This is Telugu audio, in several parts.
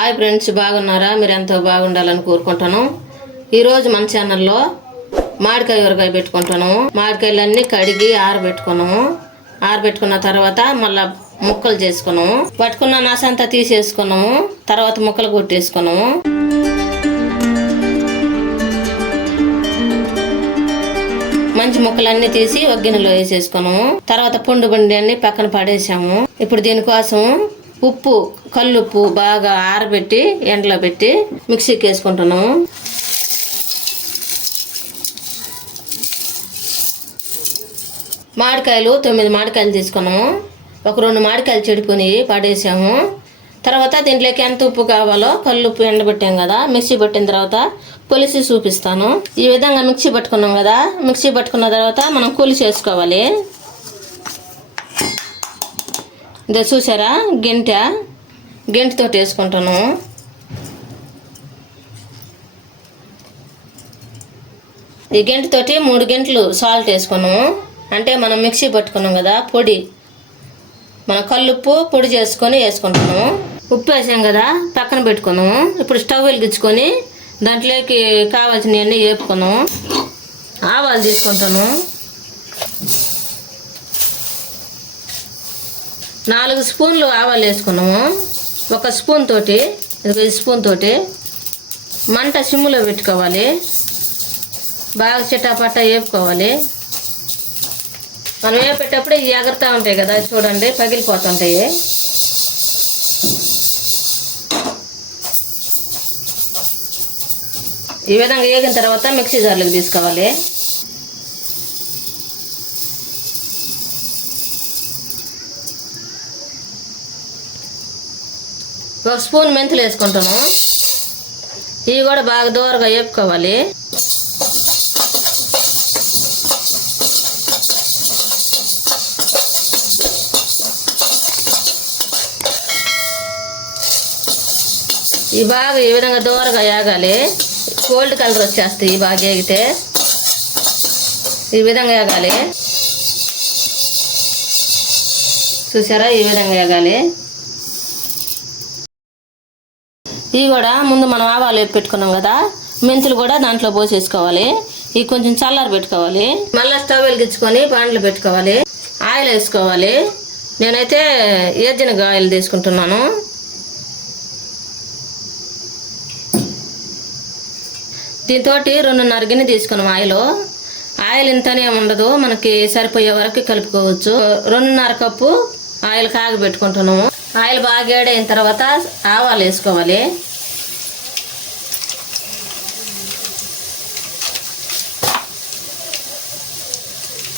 హాయ్ ఫ్రెండ్స్, బాగున్నారా? మీరు ఎంతో బాగుండాలని కోరుకుంటాను. ఈరోజు మన ఛానల్లో మామిడికాయ ఊరగాయ పెట్టుకుంటాను. మామిడికాయలన్నీ కడిగి ఆరబెట్టుకున్నాము. ఆరబెట్టుకున్న తర్వాత మళ్ళీ ముక్కలు చేసుకున్నాము. పట్టుకున్న నాసంతా తీసేసుకున్నాము. తర్వాత ముక్కలు కొట్టేసుకున్నాము. మంచి ముక్కలన్నీ తీసి ఒక గిన్నెలో వేసేసుకున్నాము. తర్వాత పుండు బండి అన్ని పక్కన పడేసాము. ఇప్పుడు దీనికోసం ఉప్పు, కల్లుప్పు బాగా ఆరబెట్టి ఎండలో పెట్టి మిక్సీకి వేసుకుంటున్నాము. మామిడికాయలు 9 మామిడికాయలు తీసుకున్నాము. ఒక 2 మామిడికాయలు చెడిపోయి పడేసాము. తర్వాత దీంట్లోకి ఎంత ఉప్పు కావాలో కల్లుప్పు ఎండబెట్టాం కదా, మిక్సీ పట్టిన తర్వాత కొలిసి చూపిస్తాను. ఈ విధంగా మిక్సీ పట్టుకున్నాం కదా, మిక్సీ పట్టుకున్న తర్వాత మనం కొలిసి వేసుకోవాలి. ఇదే చూసారా, గెంటితో వేసుకుంటాను. ఈ గెంటితోటి 3 గంటలు సాల్ట్ వేసుకున్నాము. అంటే మనం మిక్సీ పట్టుకున్నాం కదా పొడి, మన కల్లుప్పు పొడి చేసుకొని వేసుకుంటున్నాము. ఉప్పు వేసాం కదా, పక్కన పెట్టుకున్నాము. ఇప్పుడు స్టవ్ వెలిగించుకొని దాంట్లోకి కావాల్సినవన్నీ వేపుకున్నాము. ఆవాలు తీసుకుంటాను. 4 స్పూన్లు ఆవాలు వేసుకున్నాము. 1 స్పూన్ తోటి, 1 స్పూన్ తోటి మంట సిమ్ములో పెట్టుకోవాలి. బాగా చిటాపట్ట వేపుకోవాలి. మనం వేపేటప్పుడు ఇవి ఎగరుతూ ఉంటాయి కదా, చూడండి పగిలిపోతుంటాయి. ఈ విధంగా వేగిన తర్వాత మిక్సీ జార్లోకి తీసుకోవాలి. ఒక స్పూన్ మెంతులు వేసుకుంటాము. ఇవి కూడా బాగా దూరగా వేపుకోవాలి. ఇవి బాగా ఈ విధంగా దూరగా వేగాలి. గోల్డ్ కలర్ వచ్చేస్తాయి బాగా వేగితే. ఈ విధంగా వేగాలి. చూసారా, ఈ విధంగా వేగాలి. ఇవి కూడా ముందు మనం ఆవాలు వేపి పెట్టుకున్నాం కదా, మెంతులు కూడా దాంట్లో పోసేసుకోవాలి. ఇవి కొంచెం చల్లారి పెట్టుకోవాలి. మళ్ళీ స్టవ్ వెలిగించుకొని బాండ్లు పెట్టుకోవాలి. ఆయిల్ వేసుకోవాలి. నేనైతే ఏర్జనగ ఆయిల్ తీసుకుంటున్నాను. దీంతో 2.5 గిన్నె తీసుకున్నాం ఆయిల్. ఆయిల్ ఇంతనే ఉండదు, మనకి సరిపోయే వరకు కలుపుకోవచ్చు. 2.5 కప్పు ఆయిల్ కాగబెట్టుకుంటున్నాము. ఆయిల్ బాగా వేడైన తర్వాత ఆవాలు వేసుకోవాలి.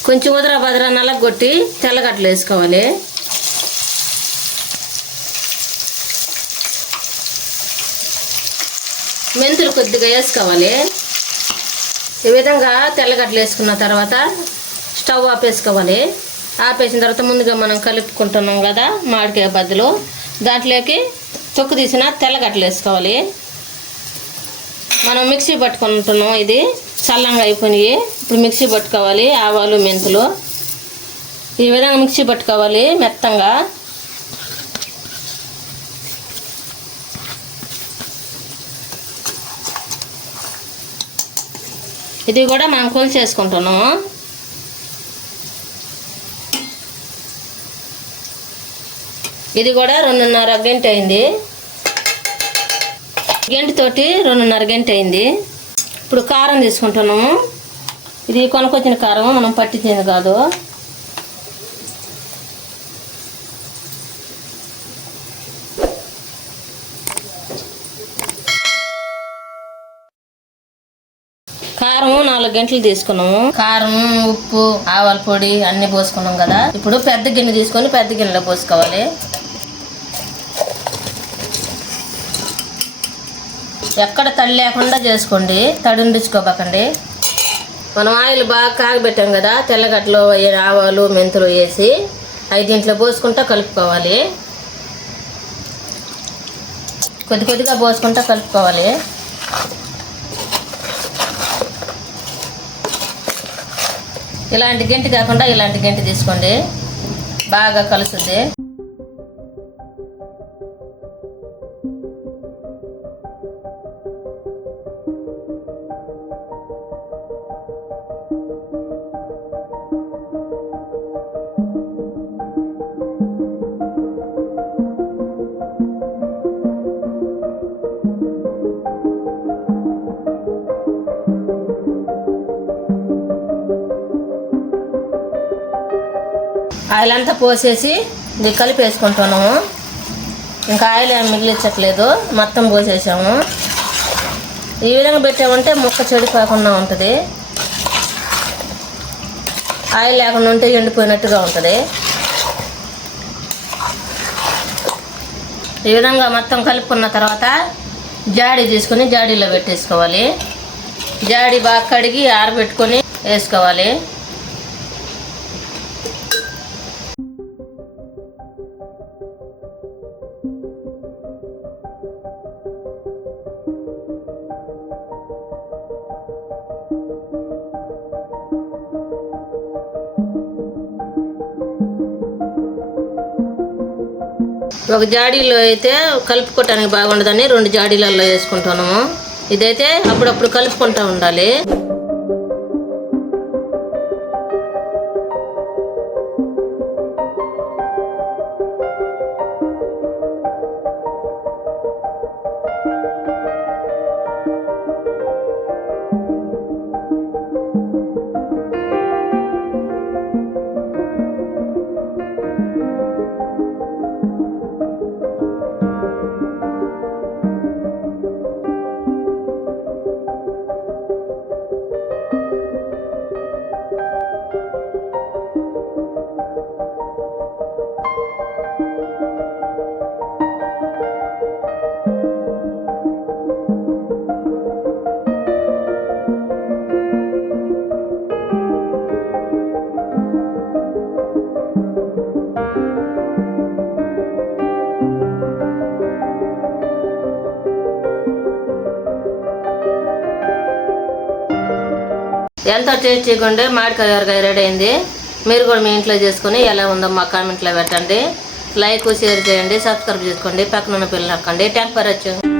కొంచెం ఉదర నల్లగొట్టి తెల్లగడ్డలు వేసుకోవాలి. మెంతులు కొద్దిగా వేసుకోవాలి. ఈ విధంగా తెల్లగడ్డలు వేసుకున్న తర్వాత స్టవ్ ఆపేసుకోవాలి. ఆపేసిన తర్వాత ముందుగా మనం కలుపుకుంటున్నాం కదా మామిడికాయ బద్దలు, దాంట్లోకి తొక్కు తీసిన తెల్లగడ్డలు వేసుకోవాలి. మనం మిక్సీ పట్టుకుంటున్నాం. ఇది చల్లంగా అయిపోయినాయి. ఇప్పుడు మిక్సీ పట్టుకోవాలి. ఆవాలు, మెంతులు ఈ విధంగా మిక్సీ పట్టుకోవాలి మెత్తంగా. ఇది కూడా మనం కొలిచేసుకుంటున్నాం. ఇది కూడా 2.5 గంట అయింది. గంటతోటి 2.5 గంట అయింది. ఇప్పుడు కారం తీసుకుంటున్నాము. ఇది కొనుక్కొచ్చిన కారం, మనం పట్టించింది కాదు. కారం 4 గంటలు తీసుకున్నాము. కారం, ఉప్పు, ఆవాల పొడి అన్ని పోసుకున్నాం కదా. ఇప్పుడు పెద్ద గిన్నె తీసుకొని పెద్ద గిన్నెలో పోసుకోవాలి. ఎక్కడ తడి లేకుండా చేసుకోండి, తడి ఉండించుకోబకండి. మనం ఆయిల్ బాగా కాగబెట్టాం కదా, తెల్లగడ్డలు, ఆవాలు, మెంతులు వేసి దీంట్లో పోసుకుంటా కలుపుకోవాలి. కొద్దిగా పోసుకుంటా కలుపుకోవాలి. ఇలాంటి గంటి కాకుండా ఇలాంటి గంటి తీసుకోండి, బాగా కలుస్తుంది. ఆయిల్ అంతా పోసేసి ఇది కలిపేసుకుంటున్నాము. ఇంకా ఆయిల్ ఏమి మిగిలించట్లేదు, మొత్తం పోసేసాము. ఈ విధంగా పెట్టామంటే ముక్క చెడిపోకుండా ఉంటుంది. ఆయిల్ లేకుండా ఉంటే ఎండిపోయినట్టుగా ఉంటుంది. ఈ విధంగా మొత్తం కలుపుకున్న తర్వాత జాడీ తీసుకొని జాడీలో పెట్టేసుకోవాలి. జాడీ బాగా కడిగి ఆరబెట్టుకొని వేసుకోవాలి. ఒక జాడీలో అయితే కలుపుకోవటానికి బాగుండదని 2 జాడీలలో వేసుకుంటున్నాము. ఇదైతే అప్పుడప్పుడు కలుపుకుంటూ ఉండాలి. ఎంతో టేస్టీగా ఉండే మామిడికాయ ఊరగాయ రెడీ అయింది. మీరు కూడా మీ ఇంట్లో చేసుకొని ఎలా ఉందో మా కామెంట్లో పెట్టండి. లైక్, షేర్ చేయండి, సబ్స్క్రైబ్ చేసుకోండి, పక్కన ఉన్న పిల్లలు నొక్కండి. Thank for watching.